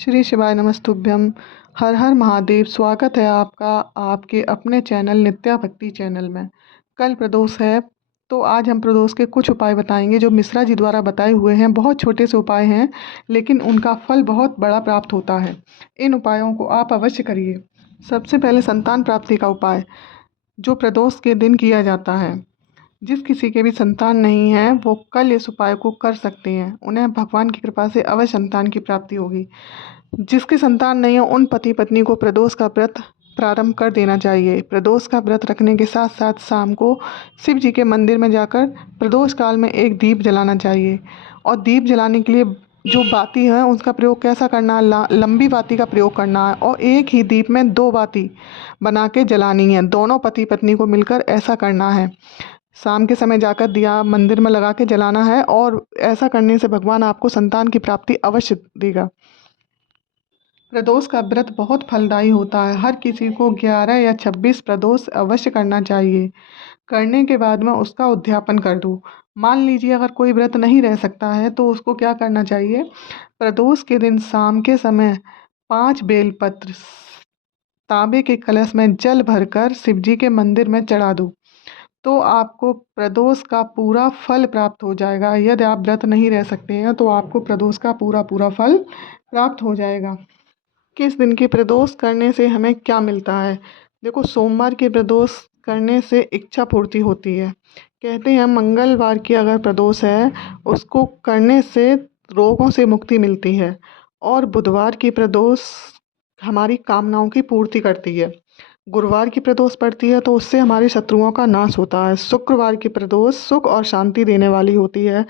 श्री शिवाय नमस्तुभ्यम। हर हर महादेव। स्वागत है आपका आपके अपने चैनल नित्या भक्ति चैनल में। कल प्रदोष है तो आज हम प्रदोष के कुछ उपाय बताएंगे जो मिश्रा जी द्वारा बताए हुए हैं। बहुत छोटे से उपाय हैं लेकिन उनका फल बहुत बड़ा प्राप्त होता है। इन उपायों को आप अवश्य करिए। सबसे पहले संतान प्राप्ति का उपाय जो प्रदोष के दिन किया जाता है। जिस किसी के भी संतान नहीं है वो कल इस उपाय को कर सकते हैं। उन्हें भगवान की कृपा से अवश्य संतान की प्राप्ति होगी। जिसके संतान नहीं है उन पति पत्नी को प्रदोष का व्रत प्रारंभ कर देना चाहिए। प्रदोष का व्रत रखने के साथ साथ शाम को शिव जी के मंदिर में जाकर प्रदोष काल में एक दीप जलाना चाहिए। और दीप जलाने के लिए जो बाती है उसका प्रयोग कैसा करना है, लंबी बाती का प्रयोग करना है और एक ही दीप में 2 बाती बना के जलानी है। दोनों पति पत्नी को मिलकर ऐसा करना है। शाम के समय जाकर दिया मंदिर में लगा के जलाना है और ऐसा करने से भगवान आपको संतान की प्राप्ति अवश्य देगा। प्रदोष का व्रत बहुत फलदायी होता है। हर किसी को 11 या 26 प्रदोष अवश्य करना चाहिए। करने के बाद में उसका उद्यापन कर दो। मान लीजिए अगर कोई व्रत नहीं रह सकता है तो उसको क्या करना चाहिए, प्रदोष के दिन शाम के समय 5 बेलपत्र तांबे के कलश में जल भरकर शिव जी के मंदिर में चढ़ा दो तो आपको प्रदोष का पूरा फल प्राप्त हो जाएगा। यदि आप व्रत नहीं रह सकते हैं तो आपको प्रदोष का पूरा फल प्राप्त हो जाएगा। किस दिन की प्रदोष करने से हमें क्या मिलता है? देखो, सोमवार की प्रदोष करने से इच्छा पूर्ति होती है। कहते हैं मंगलवार की अगर प्रदोष है उसको करने से रोगों से मुक्ति मिलती है। और बुधवार की प्रदोष हमारी कामनाओं की पूर्ति करती है। गुरुवार की प्रदोष पड़ती है तो उससे हमारे शत्रुओं का नाश होता है। शुक्रवार की प्रदोष सुख और शांति देने वाली होती है।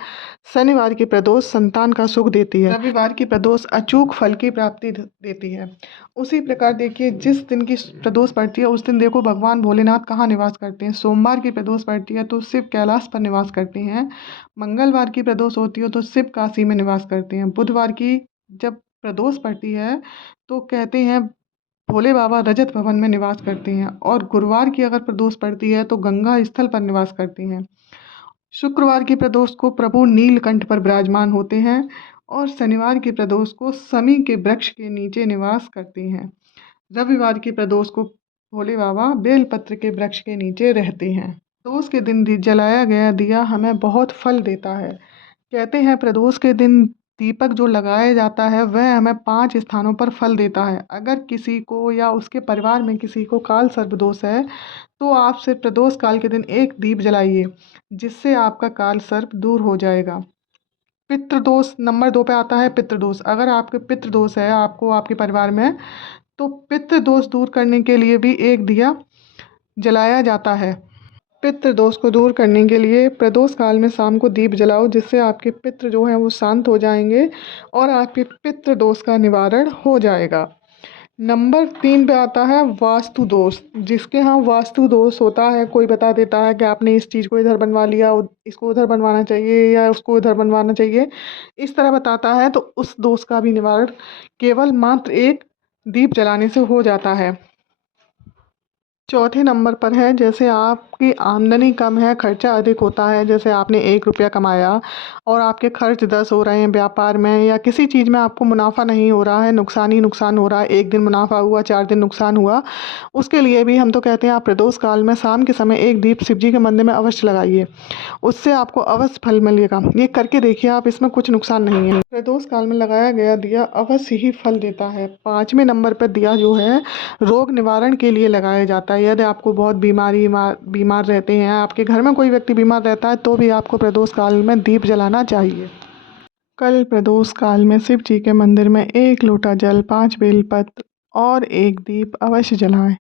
शनिवार की प्रदोष संतान का सुख देती है। रविवार की प्रदोष अचूक फल की प्राप्ति देती है। उसी प्रकार देखिए, जिस दिन की प्रदोष पड़ती है उस दिन देखो भगवान भोलेनाथ कहाँ निवास करते हैं। सोमवार की प्रदोष पड़ती है तो शिव कैलाश पर निवास करते हैं। मंगलवार की प्रदोष होती है तो शिव काशी में निवास करते हैं। बुधवार की जब प्रदोष पड़ती है तो कहते हैं भोले बाबा रजत भवन में निवास करते हैं। और गुरुवार की अगर प्रदोष पड़ती है तो गंगा स्थल पर निवास करते हैं। शुक्रवार की प्रदोष को प्रभु नीलकंठ पर विराजमान होते हैं और शनिवार की प्रदोष को समी के वृक्ष के नीचे निवास करते हैं। रविवार की प्रदोष को भोले बाबा बेलपत्र के वृक्ष के नीचे रहते हैं। प्रदोष के दिन जलाया गया दिया हमें बहुत फल देता है। कहते हैं प्रदोष के दिन दीपक जो लगाया जाता है वह हमें 5 स्थानों पर फल देता है। अगर किसी को या उसके परिवार में किसी को काल सर्प दोष है तो आप सिर्फ प्रदोष काल के दिन एक दीप जलाइए जिससे आपका काल सर्प दूर हो जाएगा। पितृदोष नंबर 2 पे आता है। पितृदोष, अगर आपके पितृदोष है आपको आपके परिवार में तो पितृदोष दूर करने के लिए भी एक दिया जलाया जाता है। पितृ दोष को दूर करने के लिए प्रदोष काल में शाम को दीप जलाओ जिससे आपके पितृ जो हैं वो शांत हो जाएंगे और आपके पितृ दोष का निवारण हो जाएगा। नंबर 3 पे आता है वास्तु दोष। जिसके यहाँ वास्तु दोष होता है, कोई बता देता है कि आपने इस चीज़ को इधर बनवा लिया, इसको उधर बनवाना चाहिए या उसको इधर बनवाना चाहिए, इस तरह बताता है तो उस दोष का भी निवारण केवल मात्र एक दीप जलाने से हो जाता है। चौथे नंबर पर है जैसे आपकी आमदनी कम है, खर्चा अधिक होता है। जैसे आपने 1 रुपया कमाया और आपके खर्च 10 हो रहे हैं व्यापार में या किसी चीज़ में आपको मुनाफा नहीं हो रहा है, नुकसान ही नुकसान हो रहा है। 1 दिन मुनाफा हुआ, 4 दिन नुकसान हुआ। उसके लिए भी हम तो कहते हैं आप प्रदोष काल में शाम के समय एक दीप शिव जी के मंदिर में अवश्य लगाइए, उससे आपको अवश्य फल मिलेगा। ये करके देखिए आप, इसमें कुछ नुकसान नहीं है। प्रदोष काल में लगाया गया दिया अवश्य ही फल देता है। 5वें नंबर पर दिया जो है रोग निवारण के लिए लगाया जाता है। यदि आपको बहुत बीमार रहते हैं, आपके घर में कोई व्यक्ति बीमार रहता है तो भी आपको प्रदोष काल में दीप जलाना चाहिए। कल प्रदोष काल में शिव जी के मंदिर में 1 लोटा जल, 5 बेलपत्र और एक दीप अवश्य जलाएं।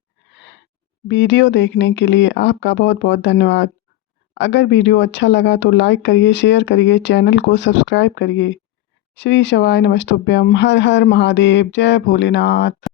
वीडियो देखने के लिए आपका बहुत बहुत धन्यवाद। अगर वीडियो अच्छा लगा तो लाइक करिए, शेयर करिए, चैनल को सब्सक्राइब करिए। श्री शिवाय नमस्तुभ्यम। हर हर महादेव। जय भोलेनाथ।